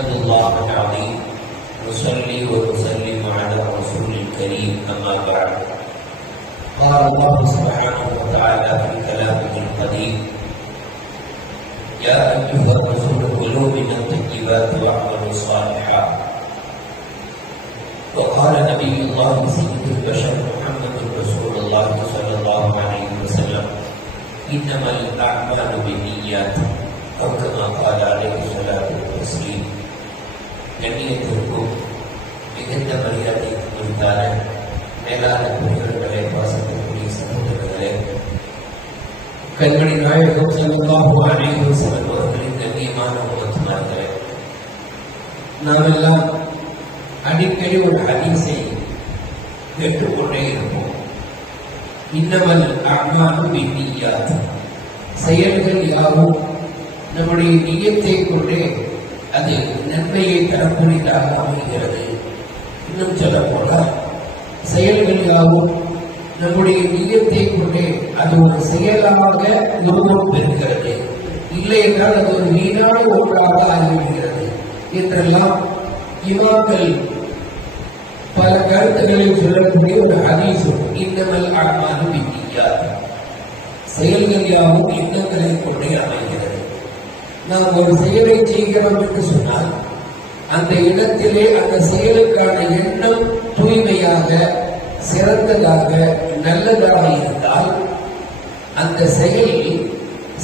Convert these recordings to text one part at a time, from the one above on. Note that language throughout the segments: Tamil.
نحمد الله العظيم نصلي ونسلم على رسول الكريم أما بعد. قال الله سبحانه وتعالى في كلامه القديم: يا أيها الرسول كلوا من الطيبات واعملوا صالحا. وقال نبي الله سيد البشر محمد رسول الله صلى الله عليه وسلم: إنما الأعمال بالنيات أو كما قال عليه الصلاة والتسليم. கண்ணியத்திற்கும் மிகுந்த மரியாதைக்கு உண்டான மேலான புகழ்களை வாசகக்கூடிய சகோதரர்களே, கண்மணி நாயகம் ஸல்லல்லாஹு அலைஹி வஸல்லம் அவர்களின் கண்ணியமான உம்மத்தினர்களே, நாமெல்லாம் அடிக்கடி ஒரு ஹதீஸை கேட்டுக்கொண்டே இருப்போம். இன்னமல் அஅமாலு பின்னியாத், செயல்கள் யாவும் நம்முடைய நியத்தை கொண்டே அது நன்மையை தரக்கூடியதாக அமைகிறது. இன்னும் சொல்ல போனால் செயல்கள் யாவும் நம்முடைய நியத்தை கொண்டே அது ஒரு செயலாக உருவம் பெறுகிறது, இல்லை என்றால் அது ஒரு வீணான ஒன்றாக ஆகிவிடுகிறது என்றெல்லாம் இமாம்கள் பல கருத்துக்களில் சொல்லக்கூடிய ஒரு ஹதீஸ். இன்னமல் அஅமாலு பின்னியாத், செயல்கள் யாவும் எண்ணங்களை கொண்டே அமைகிறது. நாம் ஒரு செயலை செய்கிறோம் என்று சொன்னால் அந்த இடத்திலே அந்த செயலுக்கான எண்ணம் தூய்மையாக, சிறந்ததாக, நல்லதாக இருந்தால் அந்த செயல்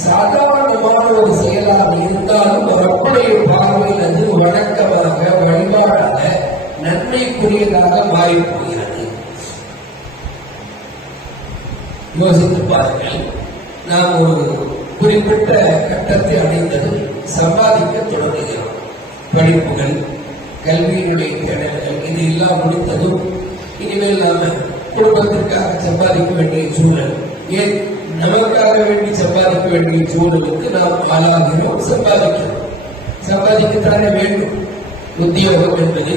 சாதாரணமான ஒரு செயலாக இருந்தாலும் ரப்புடைய பார்வையில் அது வணக்கமாக, வழிபாடாக, நன்மைக்குரியதாக மாறி போகிறது. யோசித்து பாருங்கள். நாம் ஒரு குறிப்பிட்ட கட்டத்தை அடைந்ததும் சம்பாதிக்க தொடங்குகிறோம். படிப்புகள், கல்வியினுடைய தேடல்கள் இது எல்லாம் முடித்ததும் இனிமேல் நாம குடும்பத்திற்காக சம்பாதிக்க வேண்டிய சூழல், ஏன் நமக்காக வேண்டி சம்பாதிக்க வேண்டிய சூழலுக்கு நாம் ஆளாகிறோம். சம்பாதிக்கத்தானே வேண்டும். உத்தியோகம் என்பது,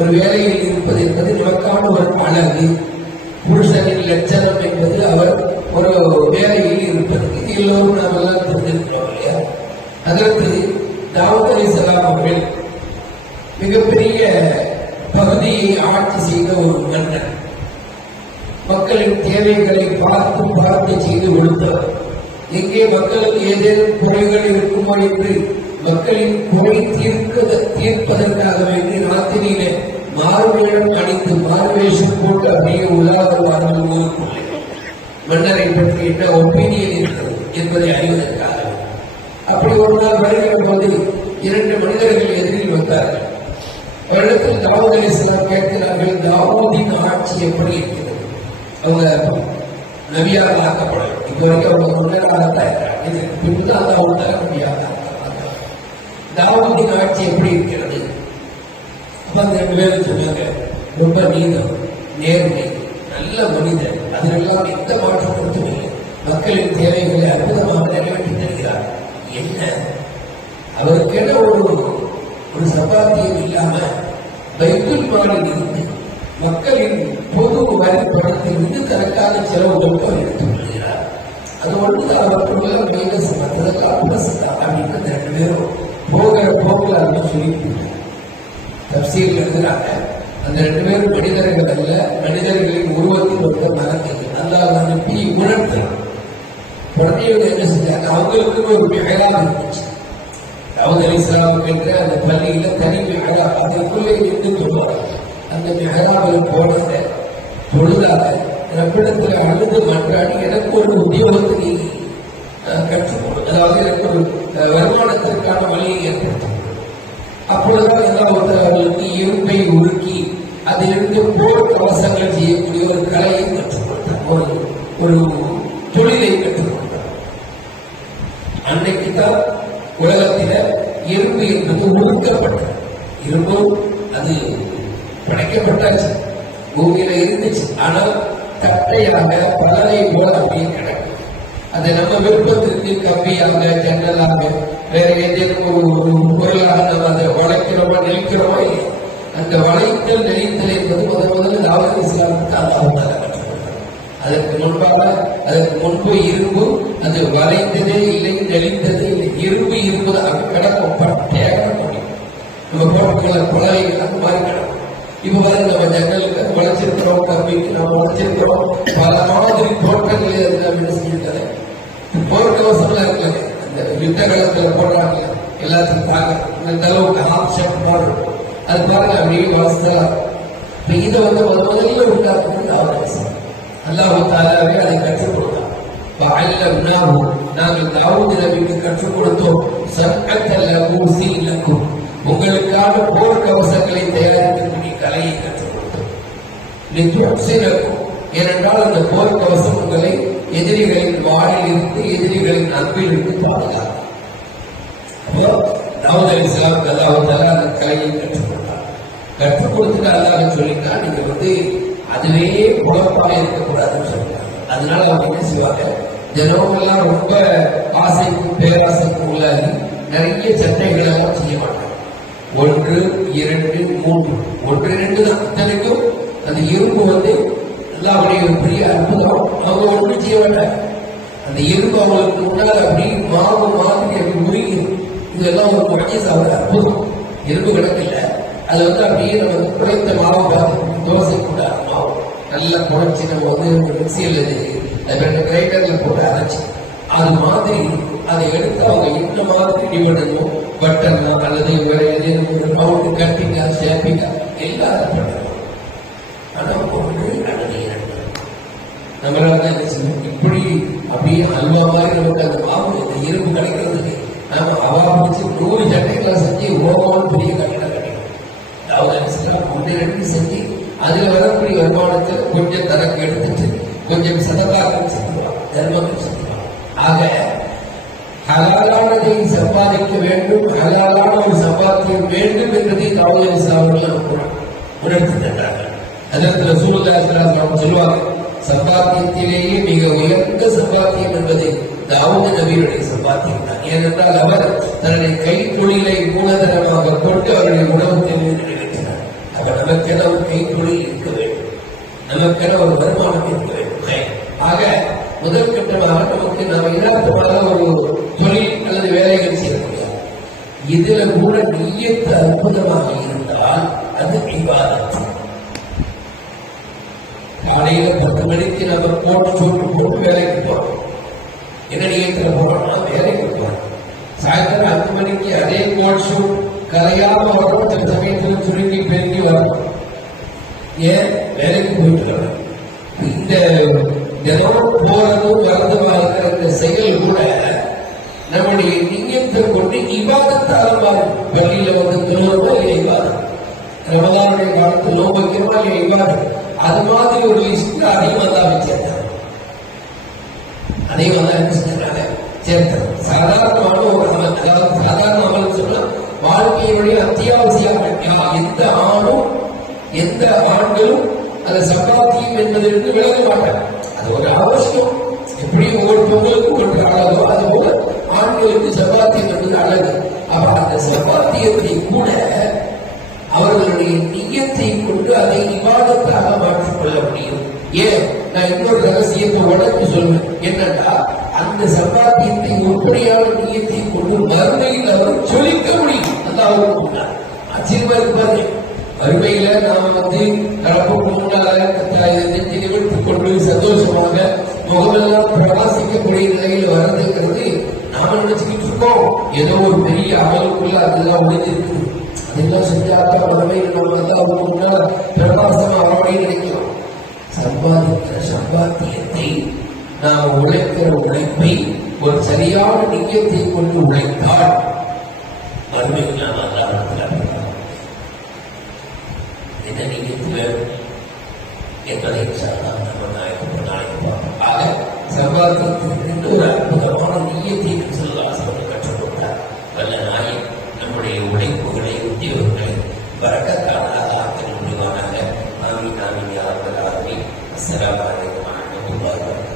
ஒரு வேலையில் இருப்பது என்பது நமக்கான ஒரு அழகு. புருஷனின் லட்சணம் என்பது அவர் ஒரு வேலையில் இருப்பது. இது எல்லோரும் நாம் எல்லாம் தெரிஞ்சிருக்கிறோம் இல்லையா? அதற்கு தாவூத் அலைஹிஸ்ஸலாம் அவர்கள் மிகப்பெரிய பகுதியை ஆட்சி செய்த ஒரு மன்னர். மக்களின் தேவைகளை பார்த்து பார்த்து செய்து கொடுத்தவர். எங்கே மக்களுக்கு ஏதேனும் குறைகள் இருக்குமோ என்று மக்களின் குறை தீர்ப்பதற்காக வேண்டி ராத்திரியிலே மாறுவேடம் அணிந்து மாறுவேஷம் போட்டு அப்படியே உலாவுவார்கள் ஊருக்குள்ளே. மன்னரை பற்றி என்ன ஒப்பீனியன் இருக்கிறது என்பதை அறிவதற்காக. அப்படி ஒரு நாள் வருகிற போது 2 மனிதர்கள் எதிரில் வந்தார்கள். அவரிடத்தில் தாவூத் அலைஹிஸ்ஸலாம் கேட்கிறார்கள், தாவூதின் ஆட்சி எப்படி இருக்கிறது? அவங்க நபியாக ஆக்கப்படணும். இப்போ வரைக்கும் அவங்க முன்னேறாகத்தான் இருக்கிறாங்க. இதற்கு பின்புதான் தாவூத் நபியாக ஆக்கப்பட்டாங்க. தாவூதின் ஆட்சி எப்படி இருக்கிறது? அப்ப அந்த 2 பேரும் சொன்னாங்க, ரொம்ப நீதம், நேர்மை, நல்ல மனிதன், அதிலெல்லாம் எந்த மாற்றமும் இல்லை. மக்களின் தேவைகளை அற்புதமாக நிறைவேற்றி தருகிறார். என்ன அவருக்கென ஒரு சம்பாத்தியம் இல்லாம பைத்துல் மாலில் இருந்து மக்களின் பொது வரி பணத்திலிருந்து கணக்கான செலவுகளுக்கும் எடுத்துக் கொள்கிறார். அது ஒன்றுதான் அவருக்குள்ள மைனஸ், மற்றதெல்லாம் பிளஸ் தான் அப்படின்னு அந்த 2 பேரும் போகிற போக்கில் அப்படின்னு சொல்லி தப்சீல் எழுதுறாங்க. அந்த 2 பேரும் மனிதர்கள் அல்ல, மனிதர்களின் உருவத்தில் வந்த மரங்கள். அல்லாஹ் அனுப்பி உணர்த்தலாம். உடனே என்ன செஞ்சாங்க, அவங்களுக்குன்னு ஒரு மிஹராப் இருந்துச்சு. தாவூத் அலைஹிஸ்ஸலாம் என்ற அந்த பள்ளியில தனி மிஹராப், அதற்குள்ளே இருந்து சொல்லுவாங்க. அந்த மிஹராபில் போனத தொழுதாக ரப்பிடத்தில் அழுது மன்றாடி எனக்கு ஒரு உத்தியோகத்தை நீ கற்றுக்கொடு, அதாவது எனக்கு ஒரு வருமானத்திற்கான வழியை ஏற்படுத்தும். அப்பொழுதுதான் அவர்களுக்கு இருப்பை உருக்கி அதிலிருந்து போர் கவசங்கள் செய்யக்கூடிய ஒரு கலையை கற்றுக் கொடுத்தார், ஒரு தொழிலை கற்றுக் கொடுத்தார். அன்னைக்குத்தான் உலகத்தில இரும்பு என்பது உருக்கப்பட்டது. இரும்பு அது படைக்கப்பட்டாச்சு, பூமியில இருந்துச்சு. ஆனால் தட்டையாக பலனை போல அப்படியே கிடக்கும். அதை நம்ம விருப்பத்திற்கு கம்பியாக, ஜன்னலாக, வேற ஏதேனும் ஒரு பொருளாக நம்ம அதை வளைக்கிறோமா நெளிக்கிறோமா இல்லை. அந்த வளைத்தல் நெளித்தல் என்பது முதல்ல தாவூத் அலைஹிஸ்ஸலாமுக்கு அல்லாஹ் கற்றுக்கொண்டார். அதற்கு முன்பு இரும்பு அது வளைந்ததே இல்லை, நெளிந்ததே இல்லை. இரும்பு இருப்பது அங்கு கிடக்கும், பட்டையாக முடியும். நம்ம போட்டுக்கிற குழாய்கள் அந்த மாதிரி கிடக்கும். இப்ப பாருங்க, நம்ம ஜன்னலுக்கு உழைச்சிருக்கிறோம், கம்பிக்கு நம்ம உழைச்சிருக்கிறோம், பல மாதிரி தோட்டங்களே இருக்கு அப்படின்னு சொல்லியிருக்காரு. போர்க்கவசம்லாம் இருக்காங்க, அந்த யுத்த காலத்துல போடுறாங்க எல்லாத்தையும் பார்க்க இந்த அளவுக்கு ஆப்ஷன் போடுறோம். அது பாருங்க அப்படியே வசதா. இதை முதல்ல உண்டாக்குறது அவகாசம். அல்லாஹ் தஆலாவே அதை கற்றுக் கொடுத்தார். நாங்கள் தாவூத் நபிக்கு கற்றுக் கொடுத்தோம். உங்களுக்கான போர்க்கவசங்களை தயாரிக்கக்கூடிய கலையை கற்றுக் கொடுத்தோம். ஏனென்றால் அந்த போர்க்கவசம் உங்களை எதிரிகளின் வாழில் இருந்து எதிரிகளின் அன்பில் இருந்து பாதுகாக்கும். அப்போ தாவூத் அலைஹிஸ்ஸலாம் அல்லாஹ் தஆலா அந்த கலையை கற்றுக் கொடுத்தார். கற்றுக் கொடுத்துட்டு அல்லாஹ் சொல்லிட்டா நீங்க அதுவே குழப்பாக இருக்கக்கூடாதுன்னு சொல்லிட்டாங்க. அதனால அவங்க என்ன செய்வாங்க, ஜனவெல்லாம் ரொம்ப ஆசைக்கும் பேராசைக்கும் உள்ளாகி நிறைய சட்டைகள் எல்லாம் செய்ய மாட்டாங்க. 1, 2, 3 1, 2 தான். இத்தனைக்கும் அந்த இரும்பு எல்லாருடைய ஒரு பெரிய அற்புதம். அவங்க ஒன்றும் செய்ய மாட்டாங்க. அந்த இரும்பு அவங்களுக்கு முன்னால் அப்படி மாவு மாதிரி அப்படி உருகி, இதெல்லாம் ஒரு மனித அற்புதம். இரும்பு கிடக்கல, அது அப்படியே நம்ம குறைத்த மாவு பார்த்து தோசை கூட மாவு நல்லா குறைச்சி நம்ம மிக்சியில் கிரைண்டர்ல போட்டு அரைச்சி அது மாதிரி அதை எடுத்து அவங்க இந்த மாதிரி டிவடனும் பட்டனோ அல்லது வேற ஏதேனும் ரவுண்டு கட்டிங்கா ஷேப்பிங்கா எல்லாம் பண்ணணும். ஆனா 1 அல்லது 2 நம்மளால தான் என்ன செய்வோம், இப்படி அப்படியே அல்வா மாதிரி நமக்கு அந்த மாவு இந்த இரும்பு கிடைக்கிறதுக்கு நாம அவா பிடிச்சி 100 சட்டைகளை செஞ்சு ஓமாவும் பெரிய கட்டிடம் கிடைக்கும். அதாவது 1, 2 செஞ்சு அதுல வரக்கூடிய வருமானத்தில் கொஞ்சம் தனக்கு எடுத்துட்டு கொஞ்சம் சதகாரம் செலுத்துவார், தர்மங்கள் செலுத்துவார். ஆக ஹலாலானதை சம்பாதிக்க வேண்டும், ஹலாலான ஒரு சம்பாத்தியம் வேண்டும் என்பதை தாவூத் அலைஹிஸ்ஸலாம் அவர்கள் உணர்த்தி தந்தார்கள். அதற்கு ரசூலுல்லாஹி ஸல்லல்லாஹு அலைஹி வஸல்லம் சொல்வாங்க, சம்பாத்தியத்திலேயே மிக உயர்ந்த சம்பாத்தியம் என்பது தாவூத் நபியுடைய சம்பாத்தியம் தான். ஏனென்றால் அவர் தன்னுடைய கைத்தொழிலை மூலதனமாக கொண்டு அவருடைய உணவு நிறைவேற்றினார். அவர் நமக்கென ஒரு கைத்தொழில் இருக்க வேண்டும், நமக்கென ஒரு வருமானம் இருக்க வேண்டும். ஆக முதல் கட்டமாக நமக்கு நாம் இலக்கமாக ஒரு தொழில் அல்லது வேலைகள் செய்ய முடியாது. இதுல கூட நிய்யத்து அற்புதமாக இருந்தால் அது இபாதத். காலையில 10 மணிக்கு நம்ம போட்டு வேலைக்கு போறோம். என்ன நியத்துல போறோம்னா வேலைக்கு போறோம். சாயந்தரம் 5 மணிக்கு அதே கோட் ஷூட் கரையாம வரணும், சில சமயத்தில் சுருங்கி பெருங்கி வரணும். ஏன் வேலைக்கு போயிட்டு வரணும். இந்த தினமும் போறதும் வரதுமா இருக்கிற இந்த செயல் கூட நம்முடைய நியத்தை கொண்டு இபாதத்தால மாறும். பள்ளியில தொழுவதா இல்லையா இபாதத், ரமலானுடைய காலத்தில் நோக்கியமா இல்லையா இபாதத். அது மாதிரி ஒரு லிஸ்ட் அதையும் சேர்த்தாங்க. அதையும் சேர்த்தாங்க. சாதாரணமான ஒரு அமல், அதாவது சாதாரண அமல் சொன்னா வாழ்க்கையுடைய அத்தியாவசியம். எந்த ஆணும் எந்த ஆண்களும் அந்த சம்பாத்தியம் என்பதற்கு விலக மாட்டாங்க. அது ஒரு அவசியம். எப்படி ஒவ்வொரு பொங்கலுக்கும் ஒன்று அழகோ அதுபோல ஆண்களுக்கு சம்பாத்தியம் என்பது அழகு. அப்ப அந்த சம்பாத்தியத்தை கூட அவர்களுடைய நியத்தை கொண்டு அதை இபாதத்தாக மாற்றிக்கொள்ள முடியும். ஏன் நான் இன்னொரு ரகசியத்தை உடனே சொல்வேன். என்னன்னா அந்த சம்பாத்தியத்தை உருப்படியான நியத்தை கொண்டு மறுமையில் அவர் சொல்லிக்க முடியும். அந்த அவருக்கு ஆச்சரியமா இருப்பாரு. அருமையில நாம கடப்புக்கு முன்னால நெஞ்சை நிமிர்த்திக் கொண்டு சந்தோஷமாக முகமெல்லாம் பிரகாசிக்கக்கூடிய நிலையில் வருதுங்கிறது நாம நினைச்சுக்கிட்டு இருக்கோம். ஏதோ ஒரு பெரிய அமலுக்குள்ள அதெல்லாம் ஒளிஞ்சிருக்கு. அதெல்லாம் செஞ்சாக்கா மறுமையில் நம்ம அவருக்கு முன்னால பிரகாசமா அவருடைய நினைக்கிறோம். சம்பாதிக்கிற சம்பாத்தியத்தை நாம் உழைக்கிற உழைப்பை ஒரு சரியான நியத்தை கொண்டு உழைத்தால் மறுமையில் நாம் என்ன நியத்து வேணும் என்பதை நம்ம நாளைக்கு பார்ப்போம். ஆக சம்பாத்தியத்திற்கு ஒரு அற்புதமான நியத்தை செல்வாசனம் கற்றுக் கொடுத்தார். வல்ல நாயை நம்முடைய உழைப்புகளை உத்தியோகங்களை வரக்கத்தானதாக ஆக்க முடிவானாக. ஆமீன் ஆமீன் யா ரப்பல் ஆலமீன். அஸ்ஸலாமு அலைக்கும் வரஹ்மத்துல்லாஹி வபரகாத்துஹு.